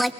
What's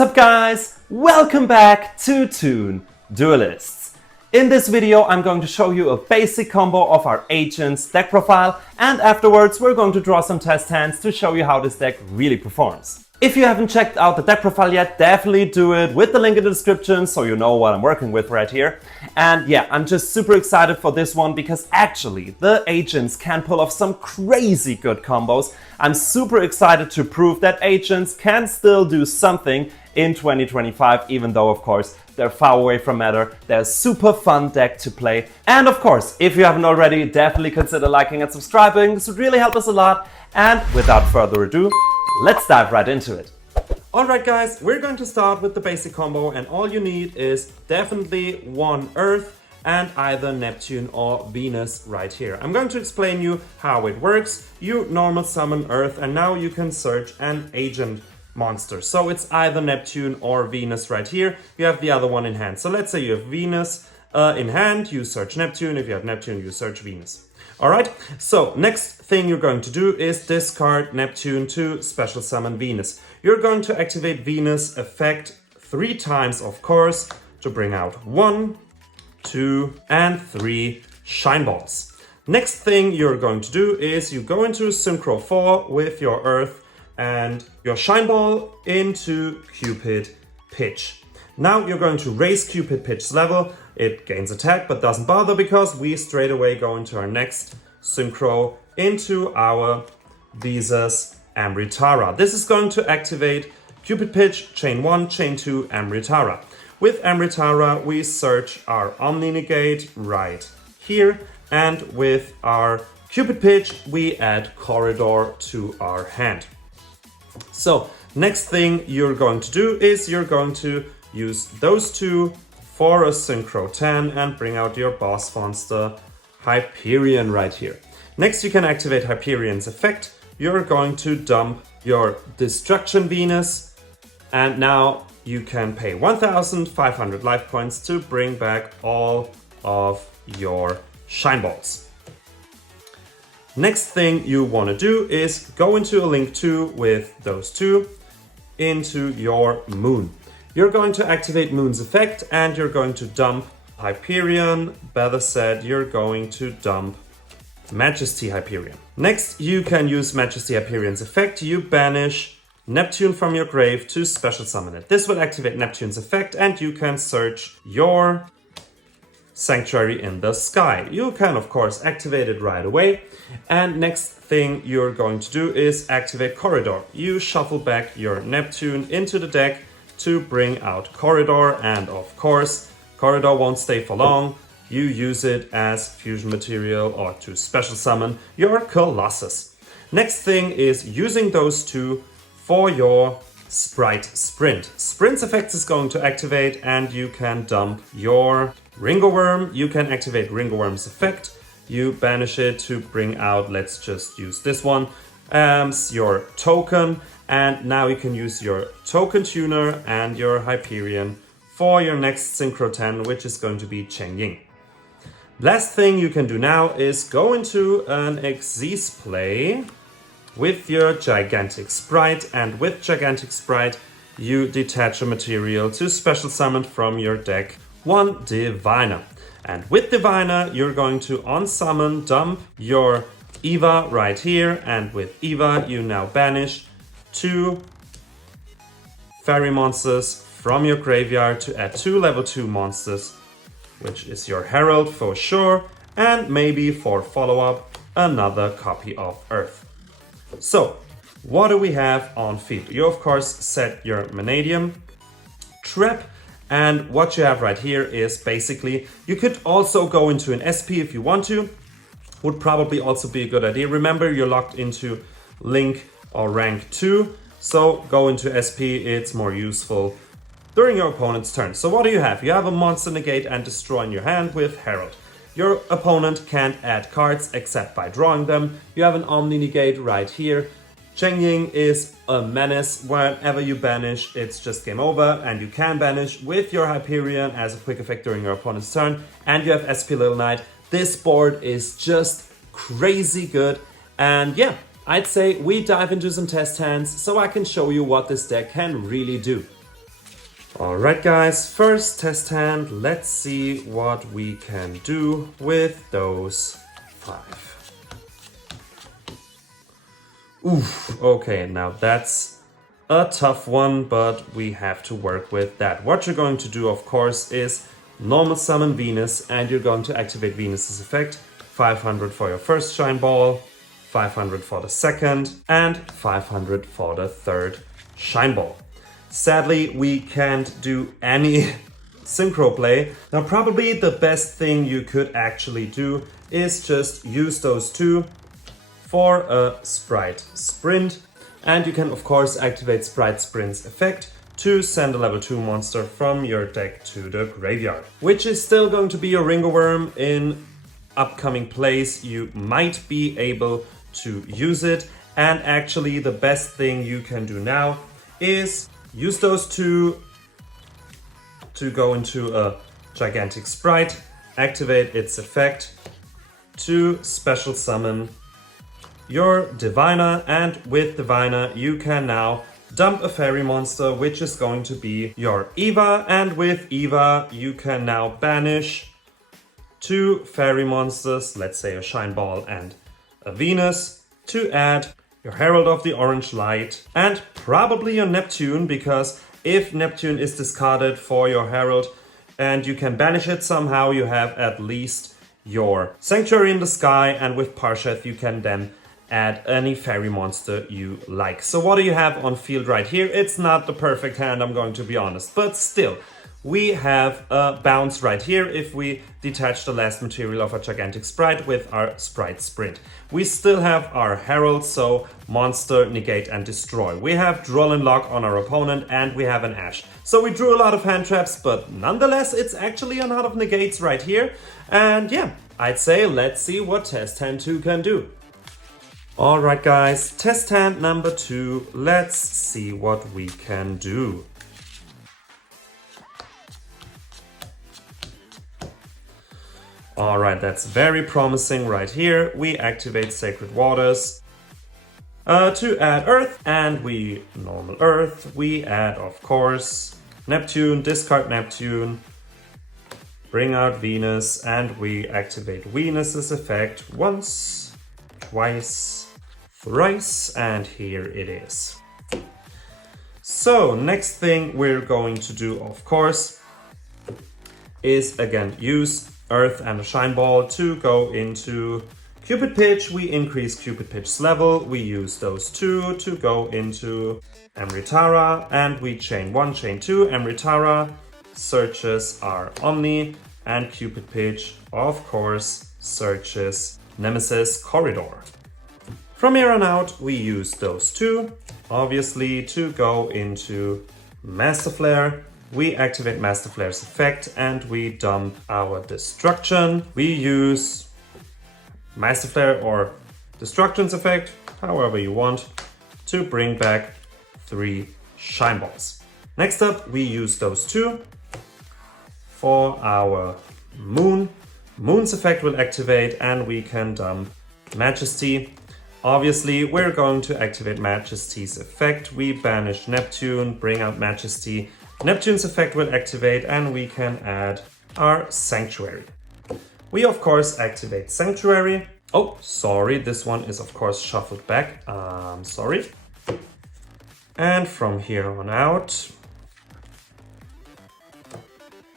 up guys? Welcome back to Toon, Duelists. In this video I'm going to show you a basic combo of our agent's deck profile, and afterwards we're going to draw some test hands to show you how this deck really performs. If you haven't checked out the deck profile yet, definitely do it with the link in the description so you know what I'm working with right here. And yeah, I'm just super excited for this one because actually the agents can pull off some crazy good combos. I'm super excited to prove that agents can still do something in 2025, even though of course they're far away from meta. They're a super fun deck to play. And of course, if you haven't already, definitely consider liking and subscribing. This would really help us a lot. And without further ado, let's dive right into it. Alright guys, we're going to start with the basic combo, and all you need is definitely one Earth and either Neptune or Venus right here. I'm going to explain you how it works. You normal summon Earth and now you can search an agent monster. So it's either Neptune or Venus right here. You have the other one in hand. So let's say you have Venus in hand, you search Neptune. If you have Neptune, you search Venus. Alright, so next thing you're going to do is discard Neptune to special summon Venus. You're going to activate Venus effect 3 times, of course, to bring out 1, 2, and 3 shine balls. Next thing you're going to do is you go into Synchro 4 with your Earth and your shine ball into Cupid Pitch. Now you're going to raise Cupid Pitch's level. It gains attack but doesn't bother because we straight away go into our next Synchro into our Visas Amritara. This is going to activate Cupid Pitch, Chain 1, Chain 2, Amritara. With Amritara we search our Omni Negate right here, and with our Cupid Pitch we add Corridor to our hand. So next thing you're going to do is you're going to use those two for a Synchro 10 and bring out your boss monster Hyperion right here. Next you can activate Hyperion's effect. You're going to dump your Destruction Venus, and now you can pay 1,500 life points to bring back all of your shine balls. Next thing you want to do is go into a Link 2 with those two into your Moon. You're going to activate Moon's effect and you're going to dump Hyperion. Better said, you're going to dump Majesty Hyperion. Next, you can use Majesty Hyperion's effect. You banish Neptune from your grave to special summon it. This will activate Neptune's effect and you can search your Sanctuary in the Sky. You can of course activate it right away. And next thing you're going to do is activate Corridor. You shuffle back your Neptune into the deck to bring out Corridor, and of course Corridor won't stay for long. You use it as fusion material or to special summon your Colossus. Next thing is using those two for your Sprite Sprint. Sprint's effect is going to activate and you can dump your Ringo Worm. You can activate Ringo Worm's effect. You banish it to bring out, let's just use this one, your token. And now you can use your Token Tuner and your Hyperion for your next Synchro 10, which is going to be Cheng Ying. Last thing you can do now is go into an Xyz play with your Gigantic Sprite, and with Gigantic Sprite you detach a material to special summon from your deck one Diviner. And with Diviner you're going to unsummon, dump your Eva right here, and with Eva you now banish 2 fairy monsters from your graveyard to add 2 level 2 monsters, which is your Herald for sure, and maybe for follow-up another copy of Earth. So what do we have on field? You of course set your Vanadium trap, and what you have right here is basically, you could also go into an SP if you want to, would probably also be a good idea. Remember, you're locked into Link or rank 2, so go into SP, it's more useful during your opponent's turn. So what do you have? You have a monster negate and destroy in your hand with Herald. Your opponent can't add cards except by drawing them. You have an Omni negate right here. Cheng Ying is a menace. Whenever you banish, it's just game over, and you can banish with your Hyperion as a quick effect during your opponent's turn, and you have SP Little Knight. This board is just crazy good, and yeah, I'd say we dive into some test hands so I can show you what this deck can really do. Alright guys, first test hand, let's see what we can do with those 5. Oof, okay, now that's a tough one, but we have to work with that. What you're going to do, of course, is normal summon Venus, and you're going to activate Venus's effect. 500 for your first Shine Ball, 500 for the second, and 500 for the third Shine Ball. Sadly, we can't do any synchro play. Now, probably the best thing you could actually do is just use those two for a Sprite Sprint, and you can of course activate Sprite Sprint's effect to send a level 2 monster from your deck to the graveyard, which is still going to be your Ringo Worm. In upcoming plays you might be able to use it, and actually the best thing you can do now is use those two to go into a gigantic sprite, activate its effect to special summon your Diviner, and with Diviner you can now dump a fairy monster, which is going to be your Eva, and with Eva you can now banish 2 fairy monsters, let's say a Shine Ball and a Venus, to add your Herald of the Orange Light and probably your Neptune, because if Neptune is discarded for your Herald and you can banish it somehow, you have at least your Sanctuary in the Sky, and with Parsheth you can then add any fairy monster you like. So what do you have on field right here? It's not the perfect hand, I'm going to be honest, but still, we have a bounce right here if we detach the last material of a gigantic sprite with our Sprite Sprint. We still have our Herald, so monster, negate and destroy. We have Droll and Lock on our opponent, and we have an Ash. So we drew a lot of hand traps, but nonetheless it's actually a lot of negates right here. And yeah, I'd say let's see what Test Hand 2 can do. Alright guys, test hand number 2, let's see what we can do. Alright, that's very promising right here. We activate Sacred Waters to add Earth, and we normal Earth. We add, of course, Neptune, discard Neptune, bring out Venus, and we activate Venus's effect once, twice, thrice, and here it is. So next thing we're going to do, of course, is again use Earth and a Shine Ball to go into Cupid Pitch. We increase Cupid Pitch's level. We use those two to go into Amritara, and we chain 1, chain 2. Amritara searches our Omni, and Cupid Pitch, of course, searches Nemesis Corridor. From here on out, we use those two, obviously, to go into Master Flare. We activate Master Flare's effect, and we dump our Destruction. We use Master Flare or Destruction's effect, however you want, to bring back 3 Shine Balls. Next up, we use those two for our Moon. Moon's effect will activate, and we can dump Majesty. Obviously, we're going to activate Majesty's effect. We banish Neptune, bring out Majesty. Neptune's effect will activate, and we can add our Sanctuary. We, of course, activate Sanctuary. Oh, sorry, this one is, of course, shuffled back. Sorry. And from here on out...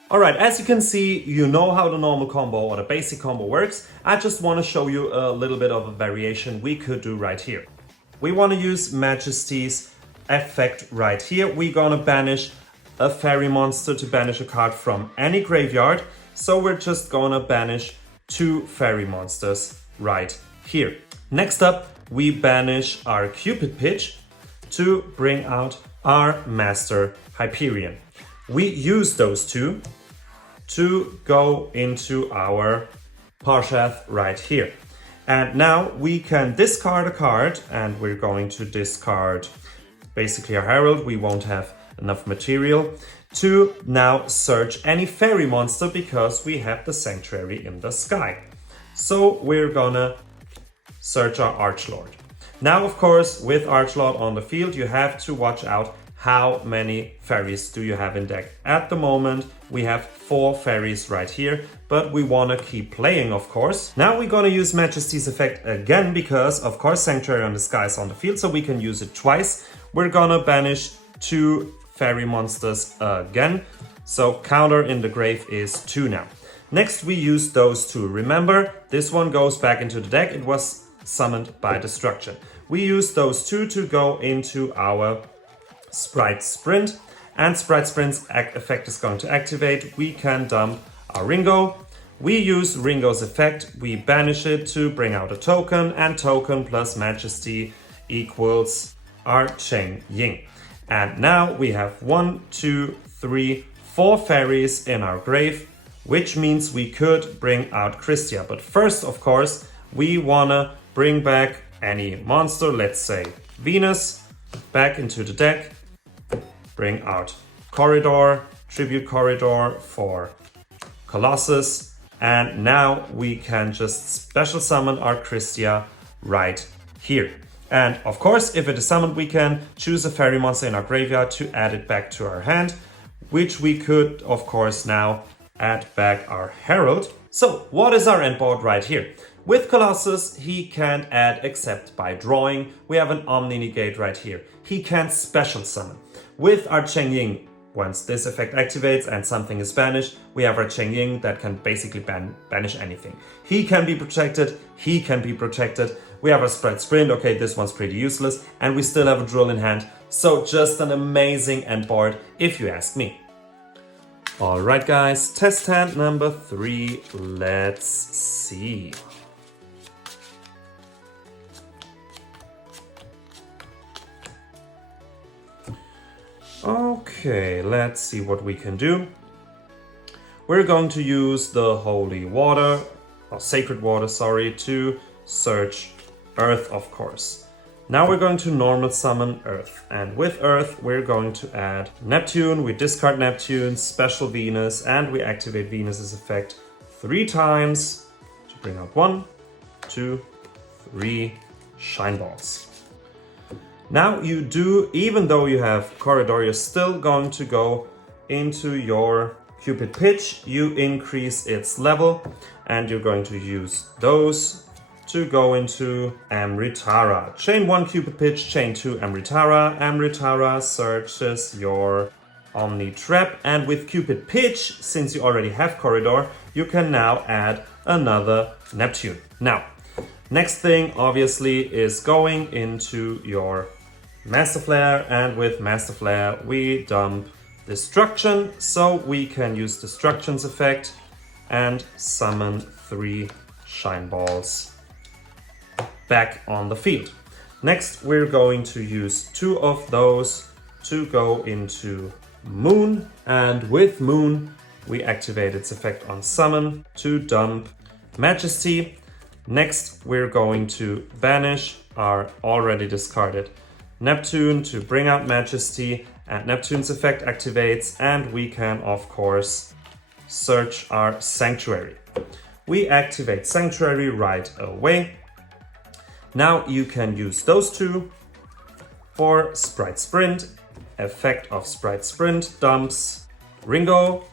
Alright, as you can see, you know how the normal combo or the basic combo works. I just want to show you a little bit of a variation we could do right here. We want to use Majesty's effect right here. We're gonna banish a fairy monster to banish a card from any graveyard. So we're just gonna banish 2 fairy monsters right here. Next up, we banish our Cupid Pitch to bring out our Master Hyperion. We use those two to go into our Parsheth right here. And now we can discard a card, and we're going to discard basically our Herald. We won't have enough material to now search any fairy monster because we have the Sanctuary in the sky. So we're gonna search our Archlord. Now, of course, with Archlord on the field, you have to watch out how many fairies do you have in deck. At the moment, we have 4 fairies right here, but we want to keep playing, of course. Now we're going to use Majesty's effect again because, of course, Sanctuary on the Sky is on the field, so we can use it twice. We're going to banish 2 fairy monsters again. So counter in the grave is 2 now. Next, we use those 2. Remember, this one goes back into the deck. It was summoned by destruction. We use those 2 to go into our Sprite Sprint, and Sprite Sprint's effect is going to activate. We can dump our Ringo. We use Ringo's effect. We banish it to bring out a token, and token plus Majesty equals our Cheng Ying. And now we have 1, 2, 3, 4 fairies in our grave, which means we could bring out Christia. But first, of course, we wanna bring back any monster, let's say Venus, back into the deck. Bring out Corridor, Tribute Corridor for Colossus, and now we can just special summon our Christia right here. And of course, if it is summoned, we can choose a fairy monster in our graveyard to add it back to our hand, which we could, of course, now add back our Herald. So what is our end board right here? With Colossus, he can't add except by drawing. We have an Omni Negate right here. He can't special summon. With our Cheng Ying, once this effect activates and something is banished, we have our Cheng Ying that can basically banish anything. He can be protected, he can be protected. We have our Sprite Sprint, okay, this one's pretty useless, and we still have a Drill in hand. So just an amazing end board, if you ask me. Alright guys, test hand number 3, let's see. Okay, let's see what we can do. We're going to use the Holy Water, or Sacred Water, sorry, to search Earth, of course. Now we're going to normal summon Earth, and with Earth we're going to add Neptune. We discard Neptune, special Venus, and we activate Venus's effect 3 times to bring out 1, 2, 3 Shine Balls. Now you do, even though you have Corridor, you're still going to go into your Cupid Pitch. You increase its level, and you're going to use those to go into Amritara. Chain 1 Cupid Pitch, chain 2 Amritara. Amritara searches your Omni Trap, and with Cupid Pitch, since you already have Corridor, you can now add another Neptune. Now, next thing obviously is going into your Master Flare, and with Master Flare we dump Destruction, so we can use Destruction's effect and summon 3 Shine Balls back on the field. Next we're going to use 2 of those to go into Moon, and with Moon we activate its effect on summon to dump Majesty. Next we're going to banish our already discarded Neptune to bring out Majesty, and Neptune's effect activates, and we can of course search our Sanctuary. We activate Sanctuary right away. Now you can use those 2 for Sprite Sprint. Effect of Sprite Sprint dumps Ringo.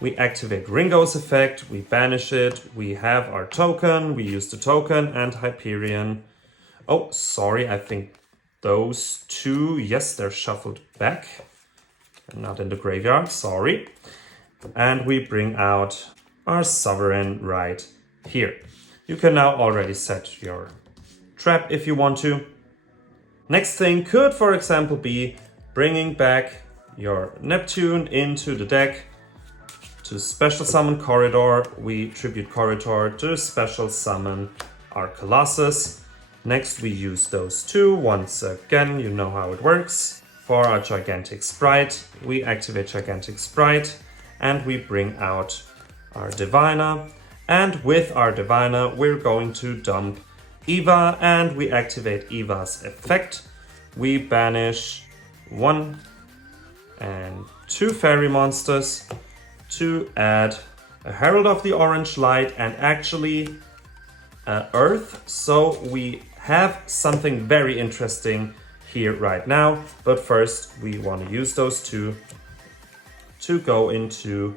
We activate Ringo's effect, we banish it, we have our token, we use the token, and Hyperion. Oh, sorry, I think those 2, yes, they're shuffled back. They're not in the graveyard, sorry. And we bring out our Sovereign right here. You can now already set your trap if you want to. Next thing could, for example, be bringing back your Neptune into the deck. To special summon Corridor, we tribute Corridor to special summon our Colossus. Next we use those 2 once again, you know how it works. For our Gigantic Sprite, we activate Gigantic Sprite and we bring out our Diviner. And with our Diviner, we're going to dump Eva, and we activate Eva's effect. We banish 1 and 2 fairy monsters to add a Herald of the Orange Light and actually Earth. So we have something very interesting here right now. But first we want to use those two to go into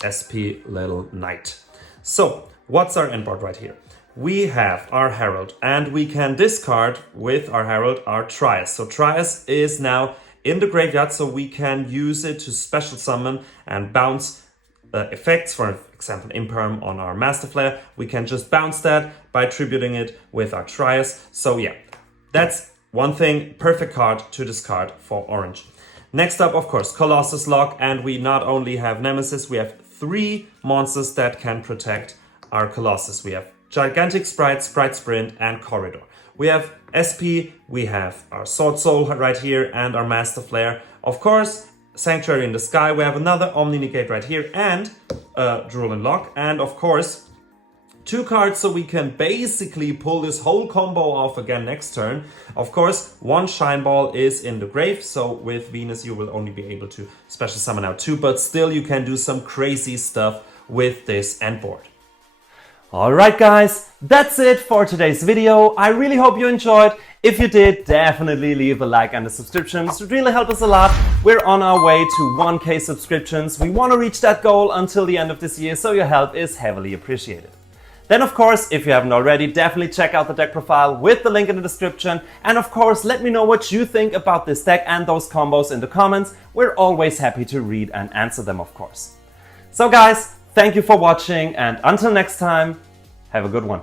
SP Little Knight. So what's our end board right here? We have our Herald, and we can discard with our Herald our Trias. So Trias is now in the graveyard, so we can use it to special summon and bounce effects, for example Imperm on our Master Flare. We can just bounce that by tributing it with our Trias. So yeah, that's one thing, perfect card to discard for orange. Next up, of course, Colossus Lock, and we not only have Nemesis, we have 3 monsters that can protect our Colossus. We have Gigantic Sprite, Sprite Sprint, and Corridor. We have SP, we have our Sword Soul right here, and our Master Flare. Of course, Sanctuary in the Sky, we have another Omni Negate right here, and Drool and Lock, and of course, 2 cards so we can basically pull this whole combo off again next turn. Of course, 1 Shine Ball is in the grave, so with Venus you will only be able to special summon out 2, but still you can do some crazy stuff with this end board. Alright guys, that's it for today's video. I really hope you enjoyed. If you did, definitely leave a like and a subscription. It would really help us a lot. We're on our way to 1K subscriptions. We want to reach that goal until the end of this year, so your help is heavily appreciated. Then of course, if you haven't already, definitely check out the deck profile with the link in the description. And of course, let me know what you think about this deck and those combos in the comments. We're always happy to read and answer them, of course. So guys, thank you for watching, and until next time, have a good one.